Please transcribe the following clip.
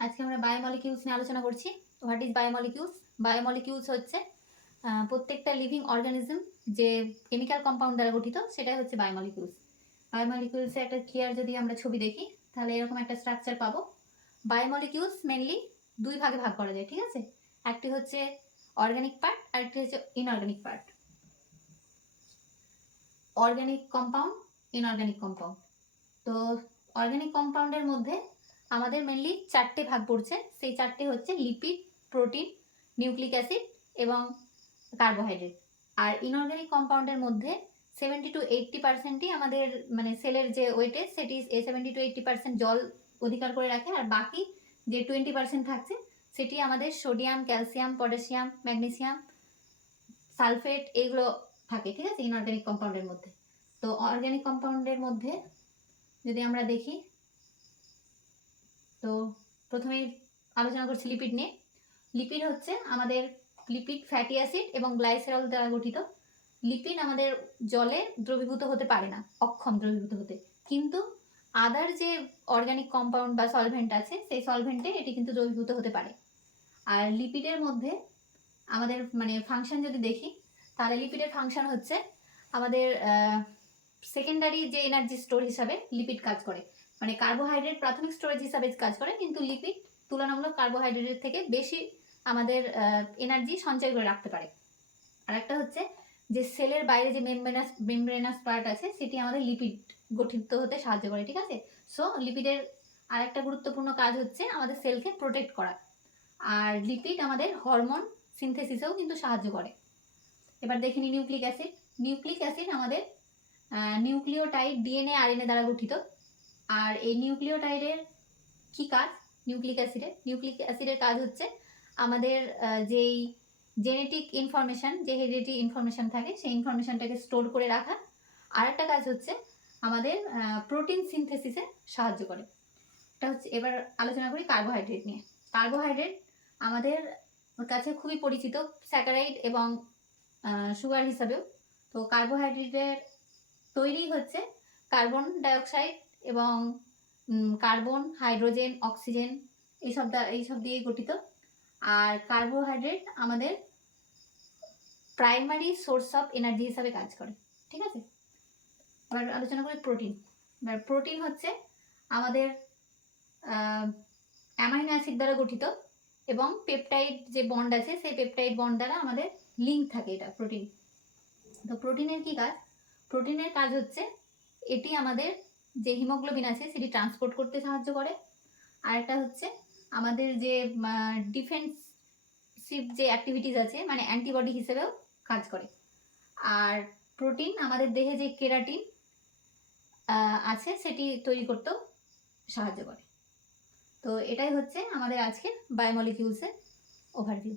আজকে আমরা বায়োমলিকিউলস নিয়ে আলোচনা করছি। হোয়াট ইজ বায়োমলিকিউলস বায়োমলিকিউলস হচ্ছে প্রত্যেকটা লিভিং অর্গানিজম যে কেমিক্যাল কম্পাউন্ড দ্বারা গঠিত, সেটাই হচ্ছে বায়োমলিকিউলস বায়োমলিকিউলসে একটা ক্লিয়ার যদি আমরা ছবি দেখি, তাহলে এরকম একটা স্ট্রাকচার পাবো। বায়োমলিকিউলস মেনলি দুই ভাগে ভাগ করা যায়, ঠিক আছে? একটি হচ্ছে অর্গানিক পার্ট আর একটি হচ্ছে inorganic part organic compound inorganic compound তো অর্গানিক কম্পাউন্ডের মধ্যে আমাদের মেনলি চারটে ভাগ পড়ছে। সেই চারটে হচ্ছে লিপিড প্রোটিন নিউক্লিক অ্যাসিড এবং কার্বোহাইড্রেট আর ইনঅর্গানিক কম্পাউন্ডের মধ্যে সেভেন্টি টু এইট্টি পার্সেন্টই আমাদের মানে সেলের যে ওয়েটে সেটি সেভেন্টি টু এইট্টি পার্সেন্ট জল অধিকার করে রাখে। আর বাকি যে টোয়েন্টি পার্সেন্ট থাকছে, সেটি আমাদের sodium calcium potassium magnesium sulphate এগুলো থাকে, ঠিক আছে? ইনঅর্গানিক কম্পাউন্ডের মধ্যে। তো অর্গানিক কম্পাউন্ডের মধ্যে যদি আমরা দেখি তো প্রথমেই আলোচনা করছি লিপিড নিয়ে। লিপিড হচ্ছে আমাদের লিপিড ফ্যাটি অ্যাসিড এবং গ্লাইসেরল দ্বারা গঠিত। লিপিড আমাদের জলে দ্রবীভূত হতে পারে না, অক্ষম দ্রবীভূত হতে। কিন্তু আদার যে অর্গানিক কম্পাউন্ড বা সলভেন্ট আছে, সেই সলভেন্টে এটি কিন্তু দ্রবীভূত হতে পারে। আর লিপিডের মধ্যে আমাদের মানে ফাংশন যদি দেখি, তাহলে লিপিডের ফাংশন হচ্ছে আমাদের সেকেন্ডারি যে এনার্জি স্টোর হিসাবে লিপিড কাজ করে। মানে কার্বোহাইড্রেট প্রাথমিক স্টোরেজ হিসাবে কাজ করে, কিন্তু লিপিড তুলনামূলক কার্বোহাইড্রেটের থেকে বেশি আমাদের এনার্জি সঞ্চয় করে রাখতে পারে। আর একটা হচ্ছে যে সেলের বাইরে যে মেমব্রেনাস মেমব্রেনাস পার্ট আছে, সেটি আমাদের লিপিড গঠিত হতে সাহায্য করে, ঠিক আছে? সো লিপিডের আর একটা গুরুত্বপূর্ণ কাজ হচ্ছে আমাদের সেলকে প্রোটেক্ট করা। আর লিপিড আমাদের হরমোন সিনথেসিসেও কিন্তু সাহায্য করে। এবার দেখে নিই নিউক্লিক অ্যাসিড নিউক্লিক অ্যাসিড আমাদের নিউক্লিওটাইড ডিএনএ আর আরএনএ দ্বারা গঠিত। আর এই নিউক্লিওটাইডের কি কাজ? নিউক্লিক অ্যাসিডের নিউক্লিক অ্যাসিডের কাজ হচ্ছে আমাদের যেই জেনেটিক ইনফরমেশন যে হেরিডিটি ইনফরমেশন থাকে, সেই ইনফরমেশানটাকে স্টোর করে রাখা। আর একটা কাজ হচ্ছে আমাদের প্রোটিন সিনথেসিসে সাহায্য করে। এটা হচ্ছে, এবার আলোচনা করি কার্বোহাইড্রেট নিয়ে। কার্বোহাইড্রেট আমাদের কাছে খুবই পরিচিত স্যাকারাইড এবং সুগার হিসাবেও। তো কার্বোহাইড্রেটের তৈরি হচ্ছে কার্বন ডাইঅক্সাইড এবং কার্বন, হাইড্রোজেন, অক্সিজেন এইসব এইসব দিয়ে গঠিত। আর কার্বোহাইড্রেট আমাদের প্রাইমারি সোর্স অফ এনার্জি হিসাবে কাজ করে, ঠিক আছে? এবার আলোচনা করি প্রোটিন। এবার প্রোটিন হচ্ছে আমাদের অ্যামাইনো অ্যাসিড দ্বারা গঠিত এবং পেপটাইড যে বন্ড আছে, সেই পেপটাইড বন্ড দ্বারা আমাদের লিঙ্ক থাকে এটা, প্রোটিন। তো প্রোটিনের কি কাজ? প্রোটিনের কাজ হচ্ছে এটি আমাদের যে হিমোগ্লোবিন আছে সেটি ট্রান্সপোর্ট করতে সাহায্য করে। আর একটা হচ্ছে আমাদের যে ডিফেন্সিভ যে অ্যাক্টিভিটিস আছে মানে অ্যান্টিবডি হিসেবেও কাজ করে। আর প্রোটিন আমাদের দেহে যে কেরাটিন আছে, সেটি তৈরি করতেও সাহায্য করে। তো এটাই হচ্ছে আমাদের আজকের বায়োমলিকিউলসের ওভারভিউ